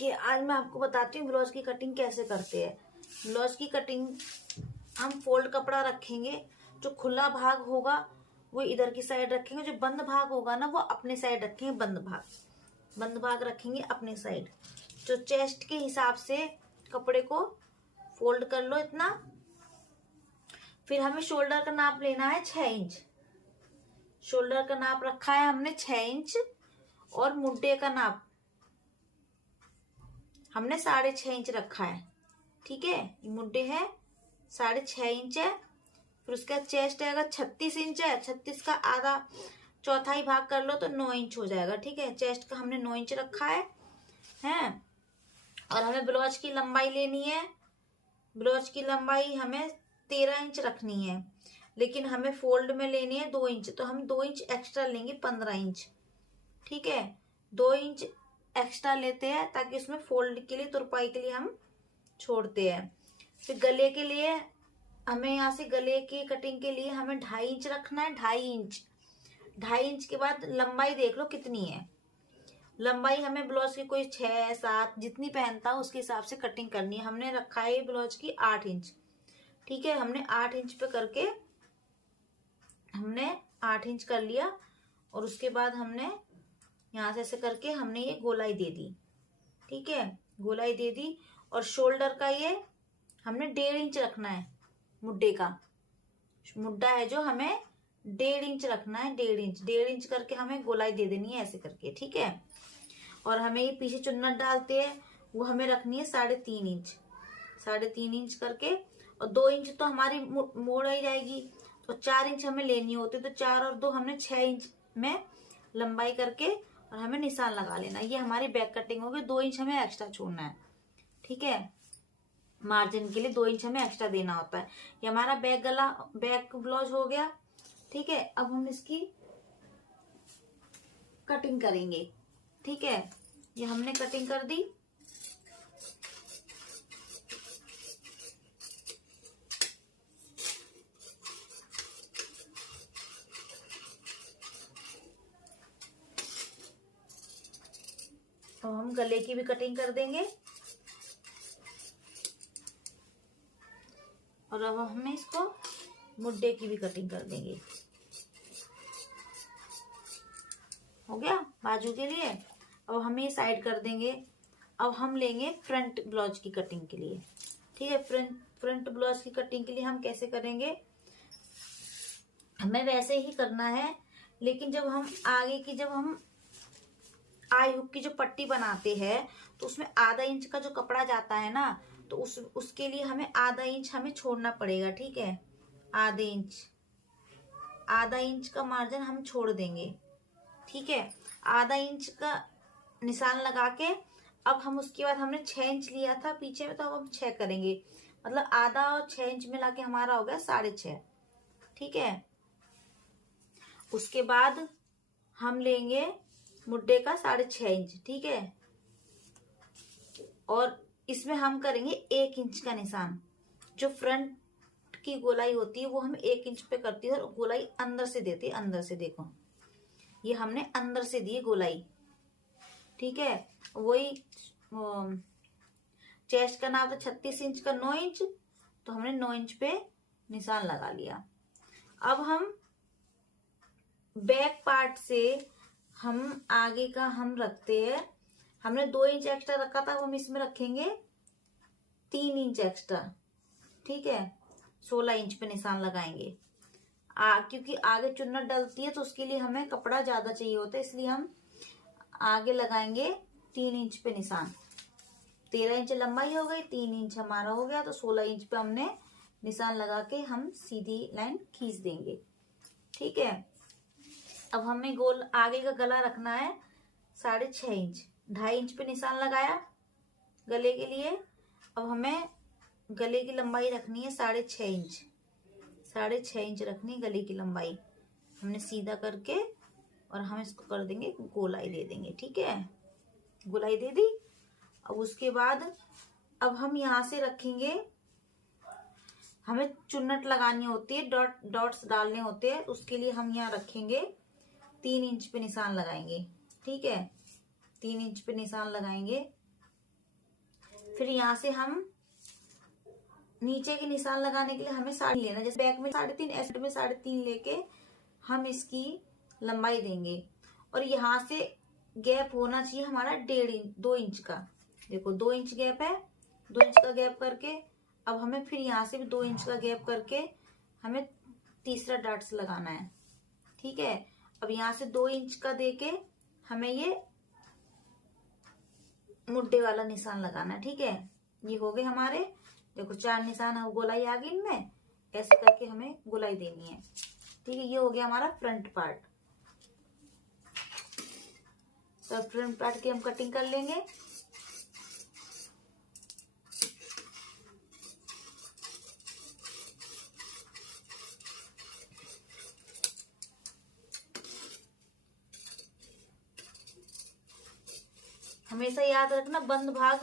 कि आज मैं आपको बताती हूँ ब्लाउज की कटिंग कैसे करते हैं। ब्लाउज की कटिंग हम फोल्ड कपड़ा रखेंगे, जो खुला भाग होगा वो इधर की साइड रखेंगे, जो बंद भाग होगा ना वो अपने साइड रखेंगे। बंद भाग रखेंगे अपने साइड। जो चेस्ट के हिसाब से कपड़े को फोल्ड कर लो इतना। फिर हमें शोल्डर का नाप लेना है 6 इंच। शोल्डर का नाप रखा है हमने 6 इंच और मुड्डे का नाप हमने 6.5 इंच रखा है। ठीक है, ये मुड्डे है 6.5 इंच है। फिर उसका चेस्ट है, अगर 36 इंच है, 36 का आधा चौथाई भाग कर लो तो 9 इंच हो जाएगा। ठीक है, चेस्ट का हमने 9 इंच रखा है और हमें ब्लाउज की लंबाई लेनी है। ब्लाउज की लंबाई हमें 13 इंच रखनी है, लेकिन हमें फोल्ड में लेनी है 2 इंच, तो हम 2 इंच एक्स्ट्रा लेंगे, 15 इंच। ठीक है, 2 इंच एक्स्ट्रा लेते हैं ताकि उसमें फोल्ड के लिए, तुरपाई के लिए हम छोड़ते हैं। फिर गले के लिए हमें यहाँ से गले की कटिंग के लिए हमें 2.5 इंच रखना है। 2.5 इंच के बाद लंबाई देख लो कितनी है। लंबाई हमें ब्लाउज की कोई 6, 7 जितनी पहनता है उसके हिसाब से कटिंग करनी है। हमने रखा है ब्लाउज की 8 इंच। ठीक है, हमने 8 इंच पे करके हमने 8 इंच कर लिया और उसके बाद हमने यहाँ से ऐसे करके हमने ये गोलाई दे दी। ठीक है, गोलाई दे दी और शोल्डर का ये हमने 1.5 इंच रखना है। मुड्डे का मुड्डा है जो हमें 1.5 इंच रखना है। 1.5 इंच करके हमें गोलाई दे देनी है ऐसे करके। ठीक है, और हमें ये पीछे चुन्नट डालते हैं वो हमें रखनी है 3.5 इंच। 3.5 इंच करके और 2 इंच तो हमारी मोड़ ही जाएगी, तो 4 इंच हमें लेनी होती है। तो 4 और 2 हमने 6 इंच में लंबाई करके और हमें निशान लगा लेना। ये हमारी बैक कटिंग होगी। 2 इंच हमें एक्स्ट्रा छोड़ना है। ठीक है, मार्जिन के लिए 2 इंच हमें एक्स्ट्रा देना होता है। ये हमारा बैक ब्लाउज हो गया। ठीक है, अब हम इसकी कटिंग करेंगे। ठीक है, ये हमने कटिंग कर दी। और हम गले की भी कटिंग कर देंगे और अब हमें इसको मुड्डे की भी कटिंग कर देंगे। हो गया बाजू के लिए। अब हम ये साइड कर देंगे। अब हम लेंगे फ्रंट ब्लाउज की कटिंग के लिए। ठीक है, फ्रंट ब्लाउज की कटिंग के लिए हम कैसे करेंगे, हमें वैसे ही करना है, लेकिन जब हम आई हुक की जो पट्टी बनाते हैं तो उसमें आधा इंच का जो कपड़ा जाता है ना, तो उसके लिए हमें आधा इंच हमें छोड़ना पड़ेगा। ठीक है, आधा इंच का मार्जिन हम छोड़ देंगे। ठीक है, आधा इंच का निशान लगा के अब हम उसके बाद हमने 6 इंच लिया था पीछे में, तो अब हम 6 करेंगे। मतलब आधा और 6 इंच मिला के हमारा हो गया 6.5। ठीक है, उसके बाद हम लेंगे मुड्डे का 6.5 इंच। ठीक है, और इसमें हम करेंगे 1 इंच का निशान। जो फ्रंट की गोलाई होती है वो हम 1 इंच पे करती है और गोलाई अंदर से देते हैं। अंदर से देखो, ये हमने अंदर से दी गोलाई। ठीक है, वही चेस्ट का नाप था 36 इंच का 9 इंच, तो हमने 9 इंच पे निशान लगा लिया। अब हम बैक पार्ट से हम आगे का हम रखते हैं। हमने 2 इंच एक्स्ट्रा रखा था, वो हम इसमें रखेंगे 3 इंच एक्स्ट्रा। ठीक है, 16 इंच पे निशान लगाएंगे। क्योंकि आगे चुन्नट डलती है तो उसके लिए हमें कपड़ा ज्यादा चाहिए होता है, इसलिए हम आगे लगाएंगे 3 इंच पे निशान। 13 इंच लंबाई हो गई, 3 इंच हमारा हो गया, तो 16 इंच पे हमने निशान लगा के हम सीधी लाइन खींच देंगे। ठीक है, अब हमें गोल आगे का गला रखना है 6.5 इंच। 2.5 इंच पे निशान लगाया गले के लिए। अब हमें गले की लंबाई रखनी है 6.5 इंच। 6.5 इंच रखनी है गले की लंबाई। हमने सीधा करके और हम इसको कर देंगे गोलाई दे देंगे। ठीक है, गोलाई दे दी। अब उसके बाद अब हम यहाँ से रखेंगे, हमें चुन्नट लगानी होती है, डॉट्स डालने होते हैं, उसके लिए हम यहाँ रखेंगे 3 इंच पे निशान लगाएंगे। ठीक है, 3 इंच पे निशान लगाएंगे फिर यहाँ से हम नीचे के निशान लगाने के लिए हमें 3.5 लेना, जैसे बैक में 3.5, ऐसे में 3.5 लेके हम इसकी लंबाई देंगे। और यहाँ से गैप होना चाहिए हमारा 2 इंच का। देखो 2 इंच गैप है, 2 इंच का गैप करके अब हमें फिर यहाँ से भी 2 इंच का गैप करके हमें तीसरा डॉट्स लगाना है। ठीक है, अब यहाँ से 2 इंच का देके हमें ये मुड्डे वाला निशान लगाना है। ठीक है, ये हो गए हमारे, देखो 4 निशान है, गोलाई आ गई इनमें, ऐसे करके हमें गोलाई देनी है। ठीक है, ये हो गया हमारा फ्रंट पार्ट। तो फ्रंट पार्ट की हम कटिंग कर लेंगे। हमेशा याद रखना, बंद भाग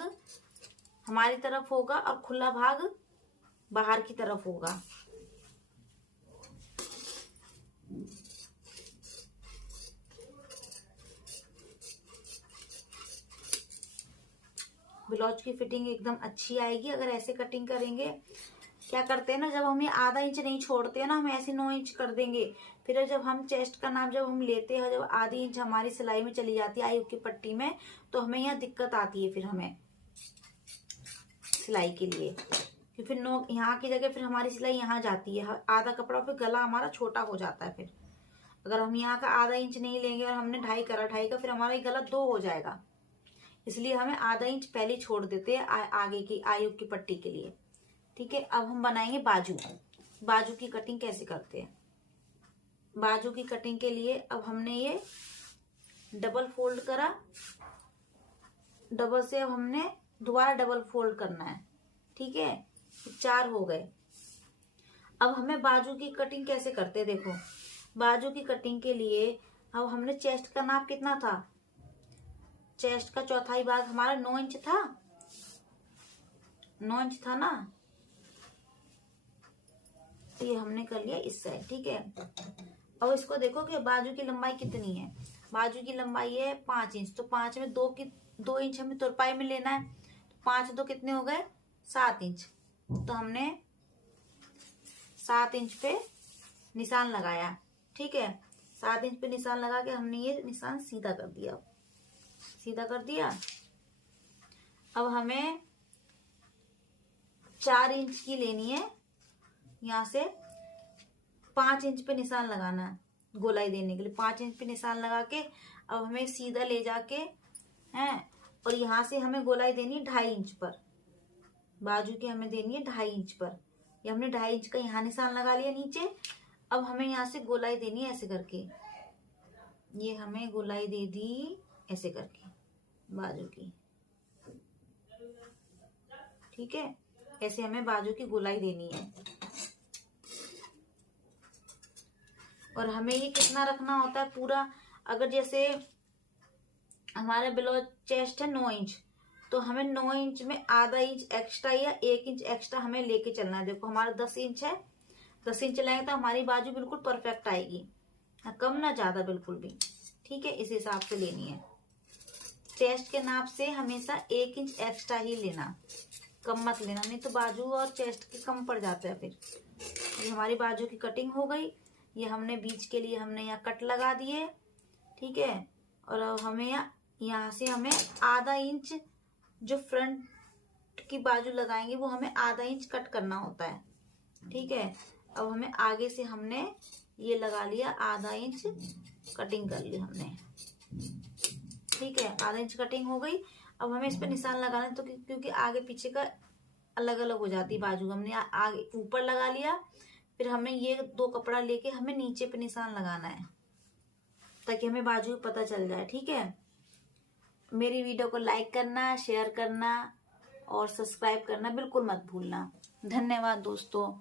हमारी तरफ होगा और खुला भाग बाहर की तरफ होगा। ब्लाउज की फिटिंग एकदम अच्छी आएगी अगर ऐसे कटिंग करेंगे। क्या करते हैं ना, जब हम ये आधा इंच नहीं छोड़ते हैं ना, हम ऐसे 9 इंच कर देंगे। फिर जब हम चेस्ट का नाप जब हम लेते हैं, जब आधी इंच हमारी सिलाई में चली जाती है आई की पट्टी में, तो हमें यहाँ दिक्कत आती है फिर हमें सिलाई के लिए, कि फिर यहाँ की जगह फिर हमारी सिलाई यहाँ जाती है, आधा कपड़ा पे गला हमारा छोटा हो जाता है। फिर अगर हम यहाँ का आधा इंच नहीं लेंगे और हमने 2.5 करा, 2.5 का, फिर हमारा गला 2 हो जाएगा। इसलिए हमें आधा इंच पहले छोड़ देते हैं आगे की आयु की पट्टी के लिए। ठीक है, अब हम बनाएंगे बाजू। बाजू की कटिंग कैसे करते हैं? बाजू की कटिंग के लिए अब हमने ये डबल फोल्ड करा, डबल से अब हमने दोबारा डबल फोल्ड करना है। ठीक है, 4 हो गए। अब हमें बाजू की कटिंग कैसे करते हैं, देखो बाजू की कटिंग के लिए अब हमने चेस्ट का नाप कितना था, चेस्ट का चौथाई भाग हमारा 9 इंच था, 9 इंच था ना, तो ये हमने कर लिया इस साइड। ठीक है, अब इसको देखो कि बाजू की लंबाई कितनी है। बाजू की लंबाई है 5 इंच, तो 5 में 2 इंच हमें तुरपाई में लेना है, तो 5 2 कितने हो गए, 7 इंच। तो हमने 7 इंच पे निशान लगाया। ठीक है, 7 इंच पे निशान लगा के हमने ये निशान सीधा कर दिया, सीधा कर दिया। अब हमें 4 इंच की लेनी है, यहाँ से 5 इंच पे निशान लगाना है गोलाई देने के लिए। 5 इंच पे निशान लगा के अब हमें सीधा ले जाके हैं, और यहाँ से हमें गोलाई देनी है 2.5 इंच पर। बाजू की हमें देनी है 2.5 इंच पर। ये हमने 2.5 इंच का यहाँ निशान लगा लिया नीचे। अब हमें यहाँ से गोलाई देनी है ऐसे करके, ये हमें गोलाई दे दी ऐसे करके बाजू की। ठीक है, ऐसे हमें बाजू की गोलाई देनी है। और हमें ये कितना रखना होता है पूरा, अगर जैसे हमारा ब्लाउज चेस्ट है 9 इंच, तो हमें 9 इंच में आधा इंच एक्स्ट्रा या 1 इंच एक्स्ट्रा हमें लेके चलना है। देखो हमारा 10 इंच है, 10 इंच लाएंगे तो हमारी बाजू बिल्कुल परफेक्ट आएगी, ना कम ना ज्यादा, बिल्कुल भी। ठीक है, इस हिसाब से लेनी है। चेस्ट के नाप से हमेशा 1 इंच एक्स्ट्रा ही लेना, कम मत लेना, नहीं तो बाजू और चेस्ट के कम पड़ जाता है फिर। ये हमारी बाजू की कटिंग हो गई। ये हमने बीच के लिए हमने यहाँ कट लगा दिए। ठीक है, और अब हमें यहाँ से हमें आधा इंच जो फ्रंट की बाजू लगाएंगे वो हमें आधा इंच कट करना होता है। ठीक है, अब हमें आगे से हमने ये लगा लिया आधा इंच, कटिंग कर ली हमने। ठीक है, आधा इंच कटिंग हो गई। अब हमें इस पे निशान लगाना है, तो क्योंकि आगे पीछे का अलग अलग हो जाती है बाजू, हमने आगे ऊपर लगा लिया, फिर हमें ये 2 कपड़ा लेके हमें नीचे पे निशान लगाना है, ताकि हमें बाजू पता चल जाए। ठीक है, मेरी वीडियो को लाइक करना, शेयर करना और सब्सक्राइब करना बिल्कुल मत भूलना। धन्यवाद दोस्तों।